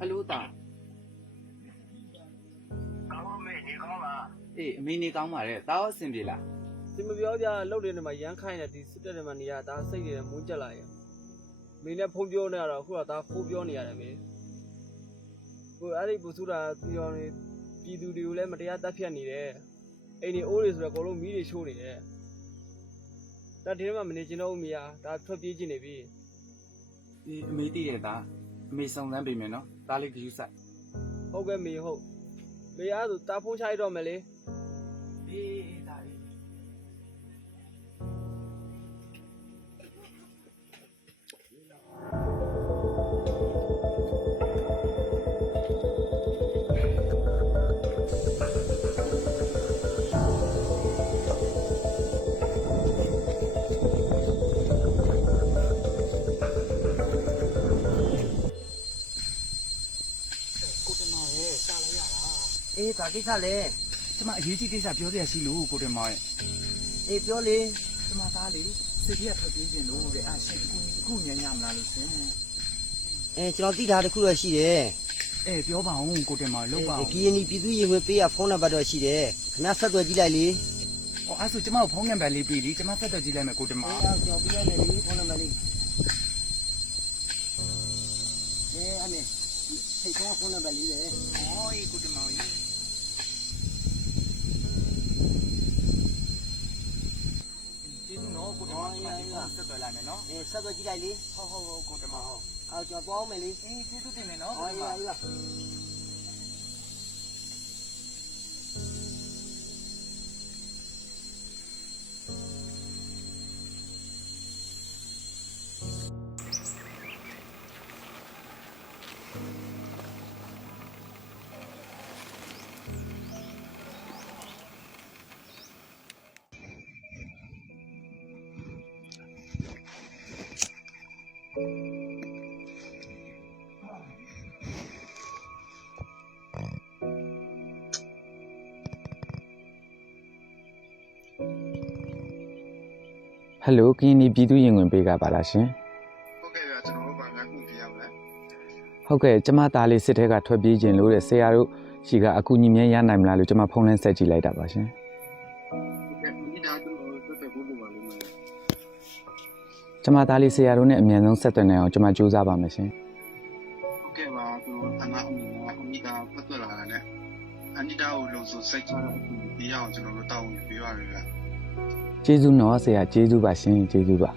Hello တာကောင်းမေနေကောင်းလား အေးအမေနေကောင်းပါတယ်တာရောအဆင်ပြေလား ဒီမပြောကြလှုပ်နေမှာရမ်းခိုင်းနေဒီစစ်တပ်တွေမှာနေရတာစိတ်တွေမွန်းကြက်လာရင်မင်းနဲ့ဖုန်းပြောနေရတော့ခုတော့ဒါခိုးပြောနေရတယ်မင်းဟိုအဲ့ဒီပူစုတာပြောနေပြည်သူတွေကိုလည်းမတရားတပ်ဖြတ်နေတယ်အိမ်နေအိုးတွေဆိုတော့အကုန်လုံးမီးတွေရှိုးနေတယ်ဒါဒီထဲမှာမနေချင်တော့ဘူးမီးဒါထွက်ပြေးချင်နေပြီ အေးအမေသိတယ်တာအမေစုံစမ်းပေးမယ်နော်တားလေးကြည့်ဆိုင် ဟုတ်ကဲ့မီးဟုတ်မီးအားဆိုတာဖုန်းချလိုက်တော့မယ်လေ အေးတာလေး အေးဒါကိစ္စလေ ကျမအရေးကြီးကိစ္စပြောရရှိလို့ကိုတင်မောင်ရဲ့ အေးပြောလေ ကျမသားလေးစစ်ပြတ်ထွက်ပြေးခြင်းလို့တဲ့အားရှင်အခုညံ့ညမလားလို့ရှင် အဲကျွန်တော်သိတာတခုတော့ရှိတယ် အေးပြောပါဦးကိုတင်မောင်လောက်ပါဦး ဒီရင်ဒီပြည်သူရင်ဝင်ပေးရဖုန်းနံပါတ်တော့ရှိတယ်ခဏဆက်သွယ်ကြည့်လိုက်လေ အော်အဲ့ဆိုကျမကိုဖုန်းနံပါတ်လေးပေးလीကျမဆက်သွယ်ကြည့်လိုက်မယ်ကိုတင်မောင် အေးကျွန်တော်ပြလိုက်မယ်လေဖုန်းနံပါတ်လေးအေးအမေစိတ်ကဖုန်းနံပါတ်လေးလေ အော်ကိုတင်မောင်ကြီးကျေးဇူးနော်ကိုတင်မောင်ကြီးဆက်သွယ်လိုက်မယ်နော် အေးဆက်သွယ်ကြည့်လိုက်လေ ဟုတ်ကိုတင်မောင်ဟုတ် အော်ကျွန်တော်ပေါင်းမယ်လေ ကျေးဇူးတင်မယ်နော် အေးအေးပါ ဟယ်လိုကင်းနီပြည်သူရင်ဝင်ပေးကပါလားရှင် ဟုတ်ကဲ့ဗျာကျွန်တော်တို့ဘာများကူပြရမလဲ ဟုတ်ကဲ့ကျမသားလေးစစ်ထဲကထွက်ပြေးခြင်းလို့တဲ့ဆရာတို့ရှိကအကူညီမြဲရနိုင်မလားလို့ကျမဖုန်းလင်းဆက်ကြည့်လိုက်တာပါရှင် ဟုတ်ကဲ့ဒီဒါကျွန်တော်တို့တက်ဖို့လိုပါလိမ့်မယ် ကျမသားလေးဆရာတို့နဲ့အမြန်ဆုံးဆက်သွယ်နိုင်အောင်ကျမကြိုးစားပါမယ်ရှင် ဟုတ်ကဲ့ပါကျွန်တော်အနာအမီတာပတ်သက်လာတယ်အနီတာကိုလုံဆိုစိတ်ချလို့ပြရအောင်ကျွန်တော်တို့တောင်းဝင်ပြပါမယ်ဗျာ ကျေးဇူးနော်ဆရာကျေးဇူးပါရှင်ကျေးဇူးပါ